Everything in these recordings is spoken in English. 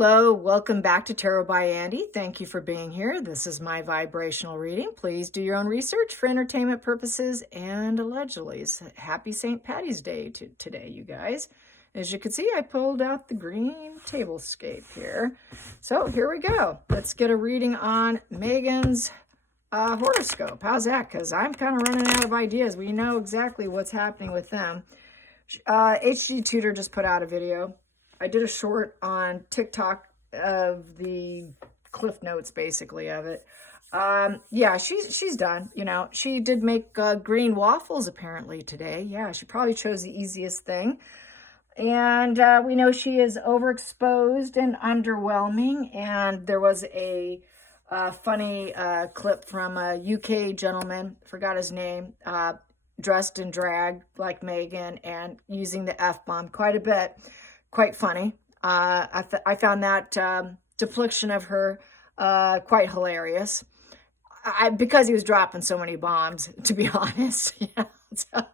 Hello, welcome back to Tarot by Andy. Thank you for being here. This is my vibrational reading. Please do your own research for entertainment purposes and allegedly. Happy St. Patty's Day today, you guys. As you can see, I pulled out the green tablescape here. So here we go. Let's get a reading on Meghan's horoscope. How's that? Because I'm kind of running out of ideas. We know exactly what's happening with them. HG Tutor just put out a video. I did a short on TikTok of the cliff notes, basically, of it. Yeah, she's done. You know, she did make green waffles, apparently, today. Yeah, she probably chose the easiest thing. And we know she is overexposed and underwhelming. And there was a funny clip from a UK gentleman, forgot his name, dressed in drag like Meghan and using the F-bomb quite a bit. Quite funny. I found that depiction of her quite hilarious. Because he was dropping so many bombs, to be honest. Yeah. So,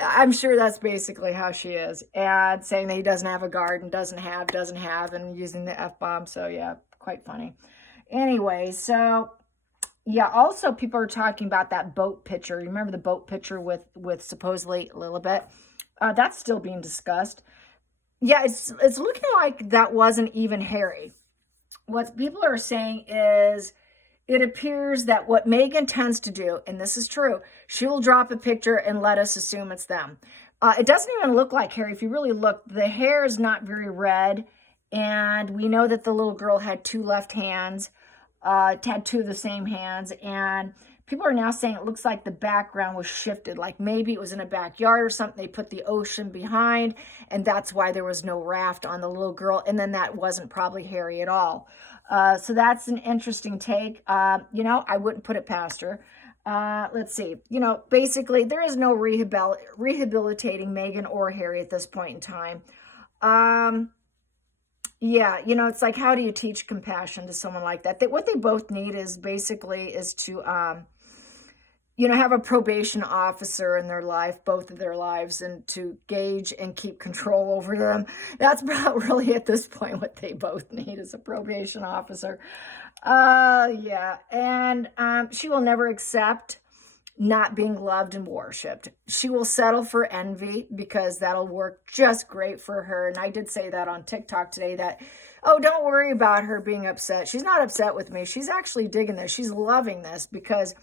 I'm sure that's basically how she is. And saying that he doesn't have a garden, doesn't have, and using the F-bomb. So, yeah, quite funny. Anyway, so, yeah, also people are talking about that boat picture. You remember the boat picture with supposedly Lilibet? That's still being discussed. Yeah, it's looking like that wasn't even Harry. What people are saying is it appears that what Meghan tends to do, and this is true, she will drop a picture and let us assume it's them. It doesn't even look like Harry. If you really look, the hair is not very red, and we know that the little girl had two left hands, had two of the same hands, and people are now saying it looks like the background was shifted, like maybe it was in a backyard or something. They put the ocean behind, and that's why there was no raft on the little girl, and then that wasn't probably Harry at all. So that's an interesting take. You know, I wouldn't put it past her. Let's see. You know, basically, there is no rehabilitating Meghan or Harry at this point in time. Yeah, you know, it's like, how do you teach compassion to someone like that? What they both need is to you know, have a probation officer in their life, both of their lives, and to gauge and keep control over them. That's about really at this point what they both need is a probation officer. Yeah, and she will never accept not being loved and worshipped. She will settle for envy because that'll work just great for her. And I did say that on TikTok today that, oh, don't worry about her being upset. She's not upset with me. She's actually digging this. She's loving this because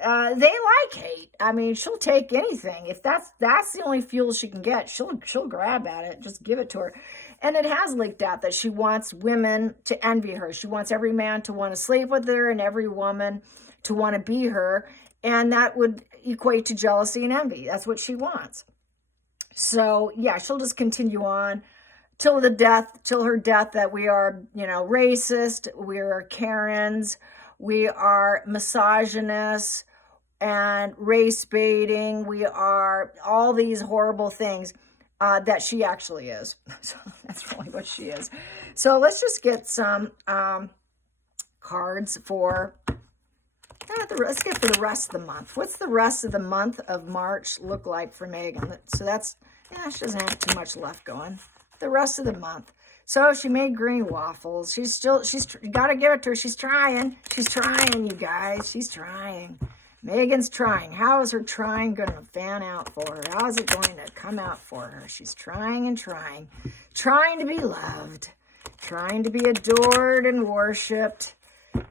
they like hate. I mean, she'll take anything. If that's the only fuel she can get, she'll grab at it. Just give it to her. And it has leaked out that she wants women to envy her. She wants every man to want to sleep with her and every woman to want to be her. And that would equate to jealousy and envy. That's what she wants. So, yeah, she'll just continue on till her death, that we are, you know, racist, we are Karens, we are misogynists, and race baiting. We are all these horrible things that she actually is. So that's really what she is. So let's just get some cards for, let's get for the rest of the month. What's the rest of the month of March look like for Meghan? So that's, yeah, she doesn't have too much left going. The rest of the month. So she made green waffles. You got to give it to her. She's trying, you guys. She's trying. Meghan's trying. How is her trying going to fan out for her? How is it going to come out for her? She's trying and trying. Trying to be loved. Trying to be adored and worshipped.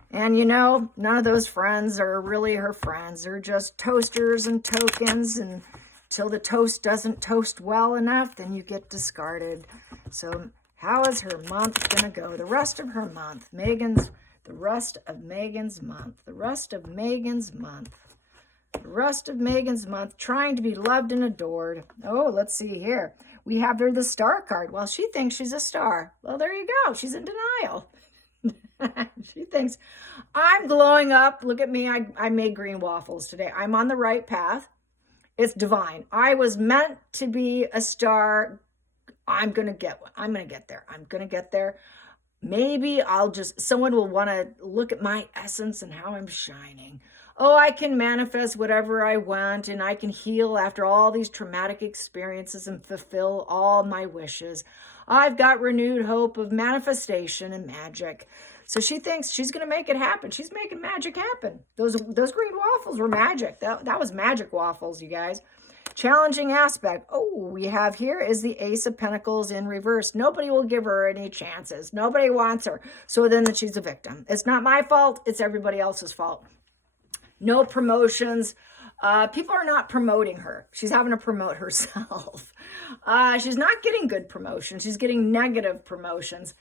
And, you know, none of those friends are really her friends. They're just toasters and tokens. And till the toast doesn't toast well enough, then you get discarded. So how is her month going to go? The rest of her month. The rest of Meghan's month. The rest of Meghan's month. The rest of Meghan's month. Trying to be loved and adored. Oh, let's see here. We have her the star card. Well, she thinks she's a star. Well, there you go. She's in denial. She thinks, I'm glowing up. Look at me. I made green waffles today. I'm on the right path. It's divine. I was meant to be a star. I'm going to get one. I'm going to get there. I'm going to get there. Maybe someone will want to look at my essence and how I'm shining. Oh, I can manifest whatever I want, and I can heal after all these traumatic experiences and fulfill all my wishes. I've got renewed hope of manifestation and magic. So she thinks she's going to make it happen. She's making magic happen. Those green waffles were magic. That was magic waffles, you guys. Challenging aspect. Oh, we have here is the Ace of Pentacles in reverse. Nobody will give her any chances. Nobody wants her. So then she's a victim. It's not my fault. It's everybody else's fault. No promotions. People are not promoting her. She's having to promote herself. She's not getting good promotions. She's getting negative promotions.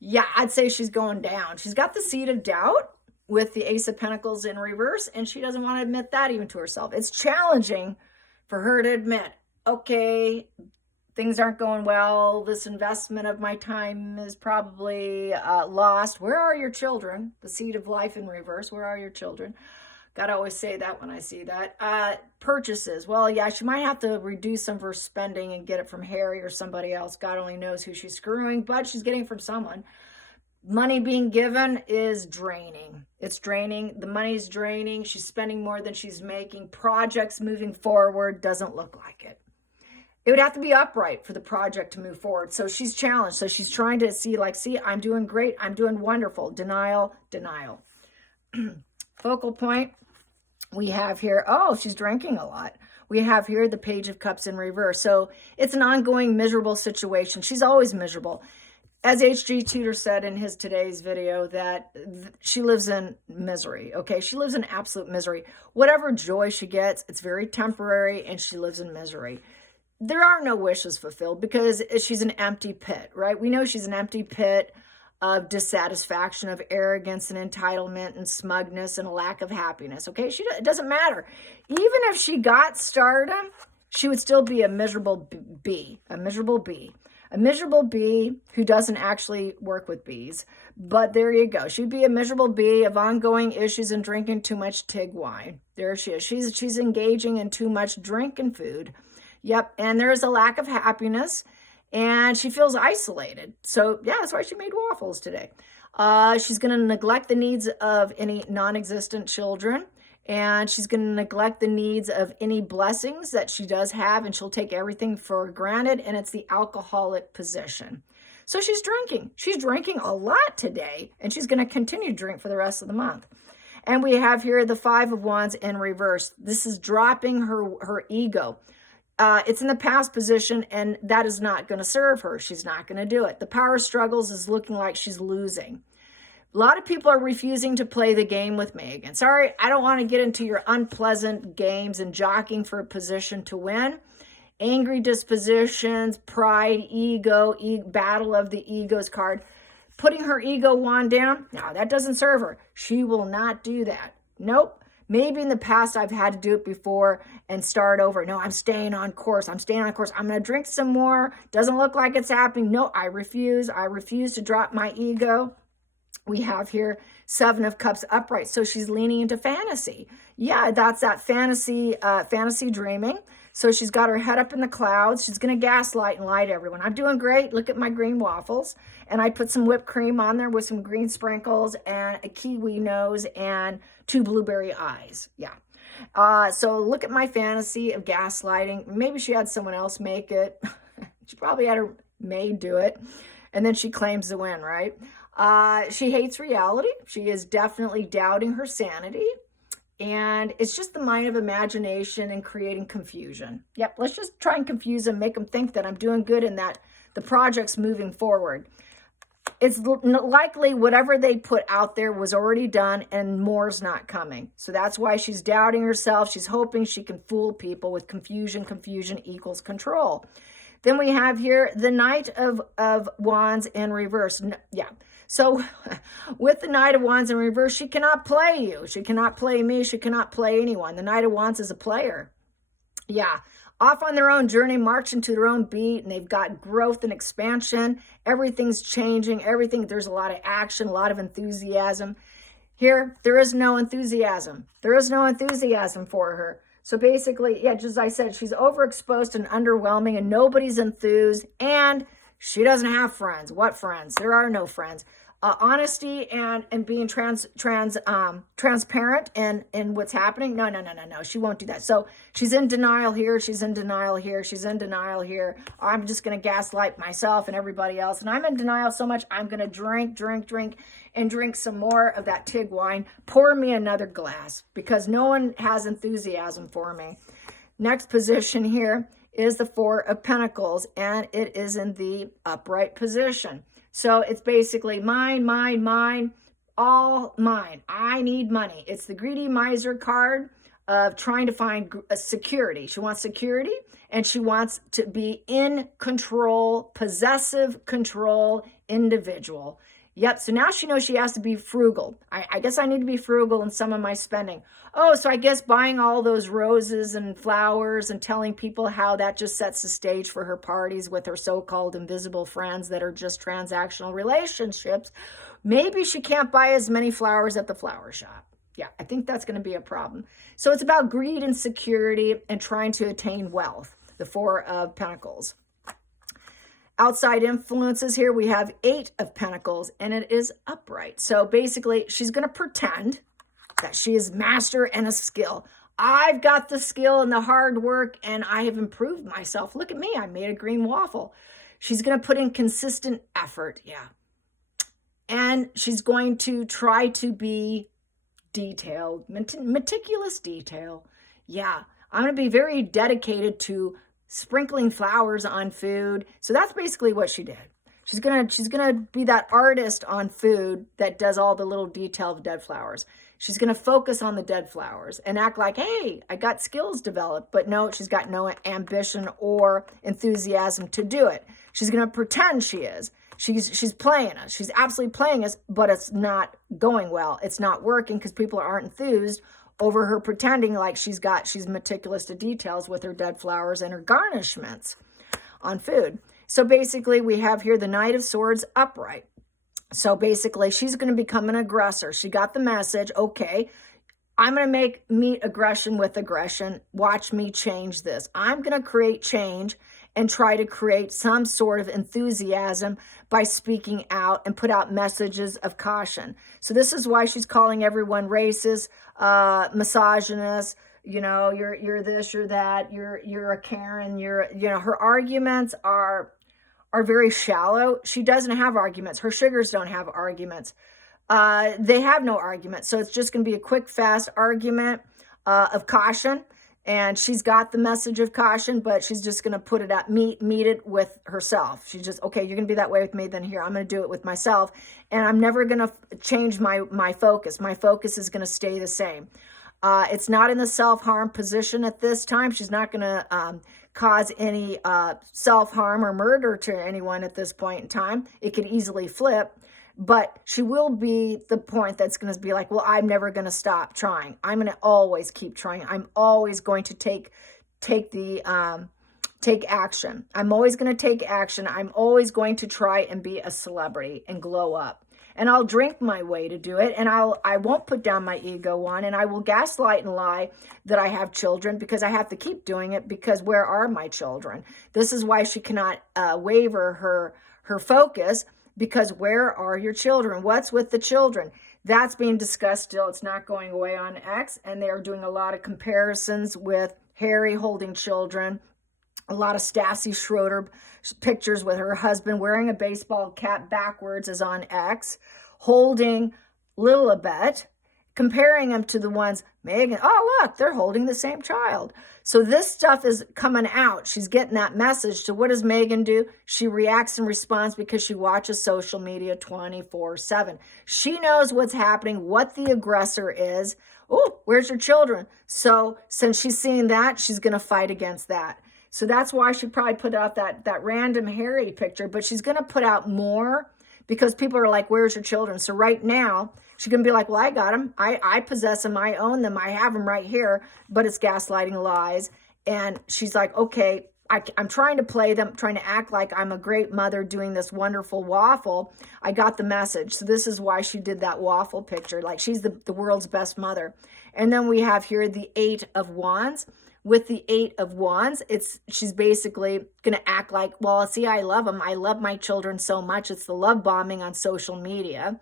Yeah, I'd say she's going down. She's got the seed of doubt with the Ace of Pentacles in reverse, and she doesn't want to admit that even to herself. It's challenging for her to admit, okay, things aren't going well. This investment of my time is probably lost. Where are your children? The seed of life in reverse. Where are your children? Gotta always say that when I see that. Purchases. Well, yeah, she might have to reduce some of her spending and get it from Harry or somebody else. God only knows who she's screwing, but she's getting it from someone. Money being given is draining. It's draining. The money's draining. She's spending more than she's making. Projects moving forward doesn't look like it. It would have to be upright for the project to move forward. So she's challenged. So she's trying to see, I'm doing great. I'm doing wonderful. Denial, denial. Focal point. We have here, oh, she's drinking a lot. We have here the Page of Cups in reverse. So it's an ongoing miserable situation. She's always miserable. As H.G. Tudor said in his today's video, that she lives in misery, okay? She lives in absolute misery. Whatever joy she gets, it's very temporary, and she lives in misery. There are no wishes fulfilled because she's an empty pit, right? We know she's an empty pit of dissatisfaction, of arrogance and entitlement and smugness and a lack of happiness, okay? It doesn't matter. Even if she got stardom, she would still be a miserable bee, a miserable bee. A miserable bee who doesn't actually work with bees. But there you go. She'd be a miserable bee of ongoing issues and drinking too much Tig wine. There she is. She's engaging in too much drink and food. Yep. And there is a lack of happiness. And she feels isolated. So, yeah, that's why she made waffles today. She's going to neglect the needs of any non-existent children. And she's going to neglect the needs of any blessings that she does have, and she'll take everything for granted, and it's the alcoholic position. So she's drinking. She's drinking a lot today, and she's going to continue to drink for the rest of the month. And we have here the Five of Wands in reverse. This is dropping her ego. It's in the past position, and that is not going to serve her. She's not going to do it. The power struggles is looking like she's losing. A lot of people are refusing to play the game with Meghan. Sorry, I don't want to get into your unpleasant games and jockeying for a position to win. Angry dispositions, pride, ego, battle of the egos card. Putting her ego wand down, no, that doesn't serve her. She will not do that. Nope. Maybe in the past I've had to do it before and start over. No, I'm staying on course. I'm staying on course. I'm going to drink some more. Doesn't look like it's happening. No, I refuse. I refuse to drop my ego. We have here Seven of Cups upright. So she's leaning into fantasy. Yeah, that's that fantasy dreaming. So she's got her head up in the clouds. She's going to gaslight and lie to everyone. I'm doing great. Look at my green waffles. And I put some whipped cream on there with some green sprinkles and a kiwi nose and 2 blueberry eyes. Yeah. So look at my fantasy of gaslighting. Maybe she had someone else make it. She probably had her maid do it. And then she claims the win, right? She hates reality. She is definitely doubting her sanity. And it's just the mind of imagination and creating confusion. Yep, let's just try and confuse them, make them think that I'm doing good and that the project's moving forward. It's likely whatever they put out there was already done and more's not coming. So that's why she's doubting herself. She's hoping she can fool people with confusion. Confusion equals control. Then we have here the Knight of Wands in reverse. Yeah. So with the Knight of Wands in reverse, she cannot play you. She cannot play me. She cannot play anyone. The Knight of Wands is a player. Yeah. Off on their own journey, marching to their own beat, and they've got growth and expansion. Everything's changing. There's a lot of action, a lot of enthusiasm. Here, there is no enthusiasm. There is no enthusiasm for her. So basically, yeah, just as I said, she's overexposed and underwhelming, and nobody's enthused, and she doesn't have friends. What friends? There are no friends. honesty and being transparent in what's happening. No. She won't do that. So she's in denial here. She's in denial here. She's in denial here. I'm just going to gaslight myself and everybody else. And I'm in denial so much, I'm going to drink, and drink some more of that Tig wine. Pour me another glass because no one has enthusiasm for me. Next position here is the Four of Pentacles, and it is in the upright position. So it's basically mine, all mine. I need money. It's the greedy miser card of trying to find security. She wants security, and she wants to be in control, possessive control individual. Yep, so now she knows she has to be frugal. I guess I need to be frugal in some of my spending. Oh, so I guess buying all those roses and flowers and telling people how that just sets the stage for her parties with her so-called invisible friends that are just transactional relationships. Maybe she can't buy as many flowers at the flower shop. Yeah, I think that's going to be a problem. So it's about greed and security and trying to attain wealth, the Four of Pentacles. Outside influences here, we have Eight of Pentacles, and it is upright. So basically, she's going to pretend that she is master and a skill. I've got the skill and the hard work, and I have improved myself. Look at me. I made a green waffle. She's going to put in consistent effort. Yeah. And she's going to try to be detailed, meticulous detail. Yeah. I'm going to be very dedicated to sprinkling flowers on food. So that's basically what she did. She's gonna be that artist on food that does all the little detail of dead flowers. She's gonna focus on the dead flowers and act like, hey, I got skills developed, but no, she's got no ambition or enthusiasm to do it. She's gonna pretend she is. She's playing us. She's absolutely playing us, but it's not going well. It's not working because people aren't enthused over her pretending like she's meticulous to details with her dead flowers and her garnishments on food. So basically we have here the Knight of Swords upright. So basically she's going to become an aggressor. She got the message. Okay, I'm going to meet aggression with aggression. Watch me change this. I'm going to create change and try to create some sort of enthusiasm by speaking out and put out messages of caution. So this is why she's calling everyone racist, misogynist, you're this, you're that, you're a Karen, her arguments are very shallow. She doesn't have arguments. Her sugars don't have arguments. They have no argument. So it's just going to be a quick, fast argument of caution. And she's got the message of caution, but she's just going to put it out, meet it with herself. She's just, okay, you're going to be that way with me, then here, I'm going to do it with myself. And I'm never going to change my focus. My focus is going to stay the same. It's not in the self-harm position at this time. She's not going to cause any self-harm or murder to anyone at this point in time. It could easily flip. But she will be the point that's going to be like, well, I'm never going to stop trying. I'm going to always keep trying. I'm always going to take action. I'm always going to take action. I'm always going to try and be a celebrity and glow up. And I'll drink my way to do it. And I won't put down my ego on. And I will gaslight and lie that I have children because I have to keep doing it because where are my children? This is why she cannot waver her focus. Because where are your children? What's with the children? That's being discussed still. It's not going away on X. And they are doing a lot of comparisons with Harry holding children. A lot of Stassi Schroeder pictures with her husband wearing a baseball cap backwards is on X. Holding Lilibet. Comparing them to the ones, Meghan, oh, look, they're holding the same child. So this stuff is coming out. She's getting that message. So what does Meghan do? She reacts and responds because she watches social media 24/7. She knows what's happening, what the aggressor is. Oh, where's your children? So since she's seeing that, she's going to fight against that. So that's why she probably put out that random Harry picture. But she's going to put out more because people are like, where's your children? So right now, she's going to be like, well, I got them. I possess them. I own them. I have them right here. But it's gaslighting lies. And she's like, okay, I'm trying to play them, trying to act like I'm a great mother doing this wonderful waffle. I got the message. So this is why she did that waffle picture. Like she's the world's best mother. And then we have here the Eight of Wands, with the Eight of Wands, she's basically going to act like, well, see, I love them. I love my children so much. It's the love bombing on social media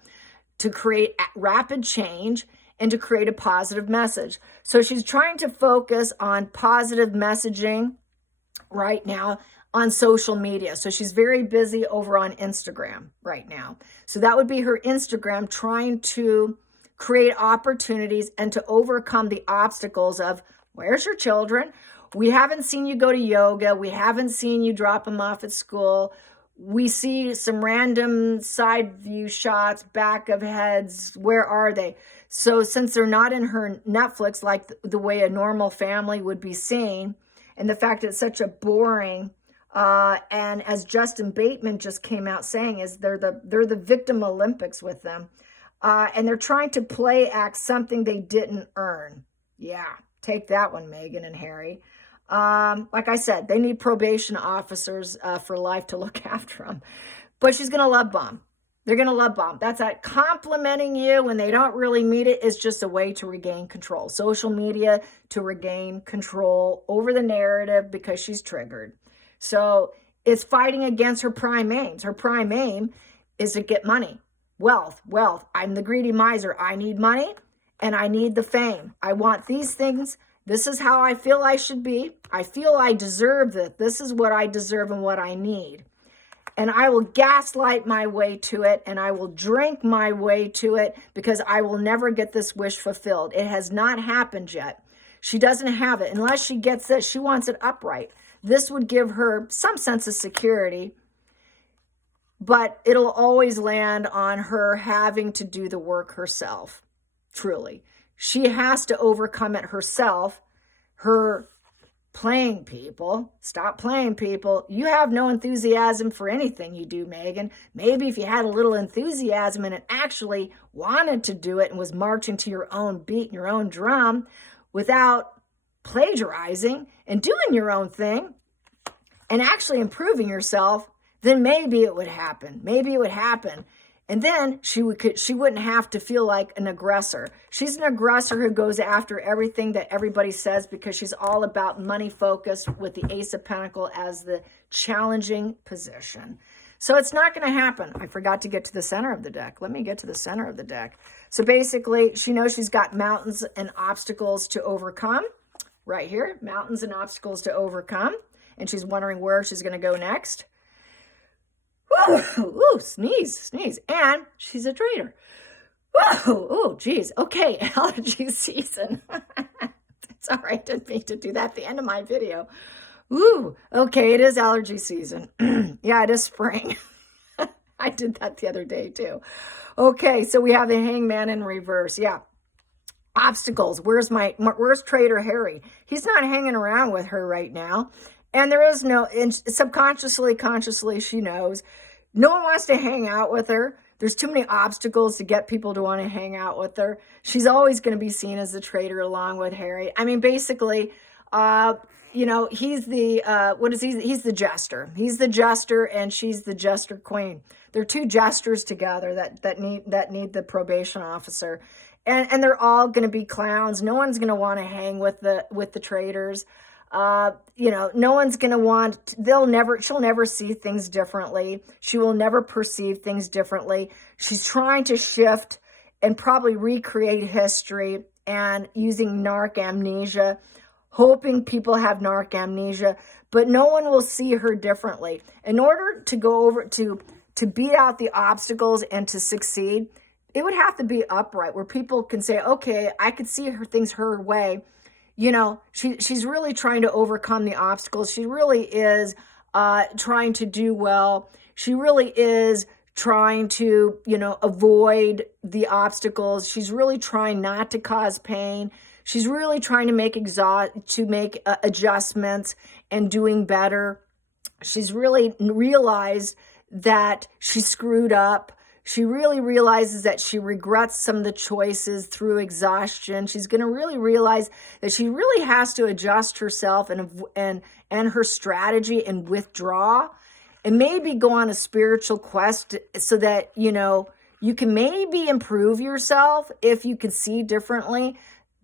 to create rapid change and to create a positive message. So she's trying to focus on positive messaging right now on social media. So she's very busy over on Instagram right now. So that would be her Instagram, trying to create opportunities and to overcome the obstacles of, where's your children? We haven't seen you go to yoga. We haven't seen you drop them off at school. We see some random side view shots, back of heads. Where are they? So since they're not in her Netflix like the way a normal family would be seen, and the fact it's such a boring, and as Justin Bateman just came out saying, is they're the victim Olympics with them. And they're trying to play act something they didn't earn. Yeah, take that one, Meghan and Harry. Like I said, they need probation officers for life to look after them. But she's going to love bomb. They're going to love bomb. That's that complimenting you when they don't really mean it is just a way to regain control. Social media to regain control over the narrative because she's triggered. So it's fighting against her prime aims. Her prime aim is to get money, wealth. I'm the greedy miser. I need money and I need the fame. I want these things. This is how I feel I should be. I feel I deserve it. This is what I deserve and what I need. And I will gaslight my way to it, and I will drink my way to it because I will never get this wish fulfilled. It has not happened yet. She doesn't have it. Unless she gets this, she wants it upright. This would give her some sense of security, but it'll always land on her having to do the work herself, truly. She has to overcome it herself. Her playing people, stop playing people. You have no enthusiasm for anything you do, Meghan. Maybe if you had a little enthusiasm and it actually wanted to do it and was marching to your own beat and your own drum without plagiarizing and doing your own thing and actually improving yourself, then maybe it would happen. Maybe it would happen. And then she wouldn't have to feel like an aggressor. She's an aggressor who goes after everything that everybody says because she's all about money focused with the Ace of Pentacles as the challenging position. So it's not going to happen. I forgot to get to the center of the deck. Let me get to the center of the deck. So basically, she knows she's got mountains and obstacles to overcome. Right here, mountains and obstacles to overcome. And she's wondering where she's going to go next. Ooh, sneeze. And she's a traitor. Oh, geez. Okay, allergy season. Sorry, I didn't mean to do that at the end of my video. Ooh, okay, it is allergy season. Yeah, it is spring. I did that the other day too. Okay, so we have the Hangman in reverse. Yeah. Obstacles. Where's Trader Harry? He's not hanging around with her right now. And there is no, and subconsciously, consciously, she knows. No one wants to hang out with her. There's too many obstacles to get people to want to hang out with her. She's always going to be seen as the traitor along with Harry. I mean, basically, he's the, what is he? He's the jester. He's the jester and she's the jester queen. They're two jesters together that need the probation officer. And they're all going to be clowns. No one's going to want to hang with the traitors. No one's going to want, she'll never see things differently. She will never perceive things differently. She's trying to shift and probably recreate history and using narc amnesia, hoping people have narc amnesia, but no one will see her differently. In order to go over to beat out the obstacles and to succeed, it would have to be upright where people can say, okay, I could see things her way. She's really trying to overcome the obstacles. She really is trying to do well. She really is trying to, avoid the obstacles. She's really trying not to cause pain. She's really trying to make adjustments and doing better. She's really realized that she screwed up. She really realizes that she regrets some of the choices through exhaustion. She's going to really realize that she really has to adjust herself and her strategy and withdraw and maybe go on a spiritual quest so that, you can maybe improve yourself if you can see differently.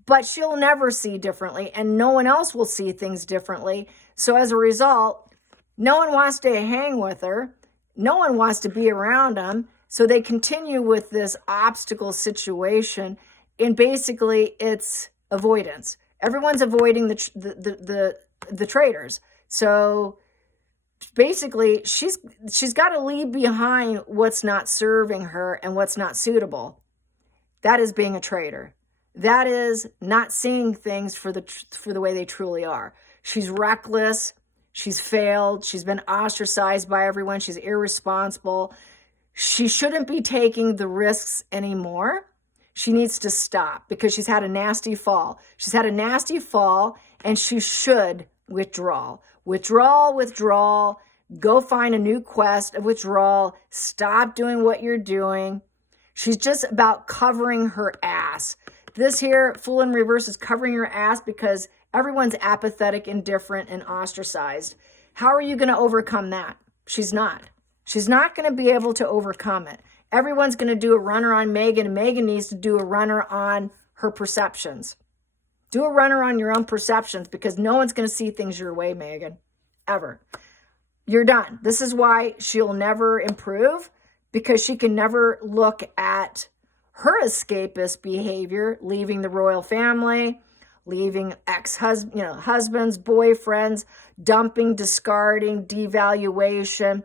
but she'll never see differently, and no one else will see things differently. So as a result, no one wants to hang with her. No one wants to be around them. So they continue with this obstacle situation, and basically it's avoidance. Everyone's avoiding the traitors. So basically she's got to leave behind what's not serving her and what's not suitable. That is being a traitor. That is not seeing things for the way they truly are. She's reckless. She's failed. She's been ostracized by everyone. She's irresponsible. She shouldn't be taking the risks anymore. She needs to stop because she's had a nasty fall. She's had a nasty fall, and she should withdraw. Withdrawal. Go find a new quest of withdrawal. Stop doing what you're doing. She's just about covering her ass. This here, Fool in Reverse, is covering her ass because everyone's apathetic, indifferent, and ostracized. How are you going to overcome that? She's not. She's not going to be able to overcome it. Everyone's going to do a runner on Meghan, and Meghan needs to do a runner on her perceptions. Do a runner on your own perceptions because no one's going to see things your way, Meghan, ever. You're done. This is why she'll never improve, because she can never look at her escapist behavior, leaving the royal family, leaving husbands, boyfriends, dumping, discarding, devaluation,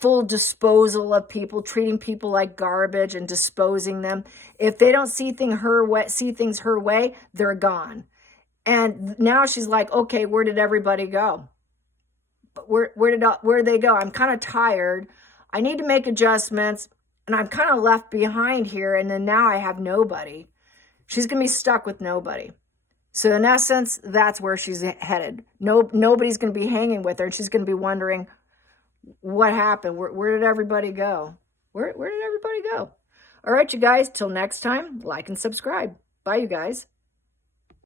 full disposal of people, treating people like garbage and disposing them. If they don't see things her way, they're gone. And now she's like, okay, where did everybody go? Where did they go? I'm kind of tired. I need to make adjustments, and I'm kind of left behind here. And then now I have nobody. She's going to be stuck with nobody. So in essence, that's where she's headed. Nobody's going to be hanging with her, and she's going to be wondering what happened. Where did everybody go? Where did everybody go? All right, you guys, till next time, like and subscribe. Bye, you guys.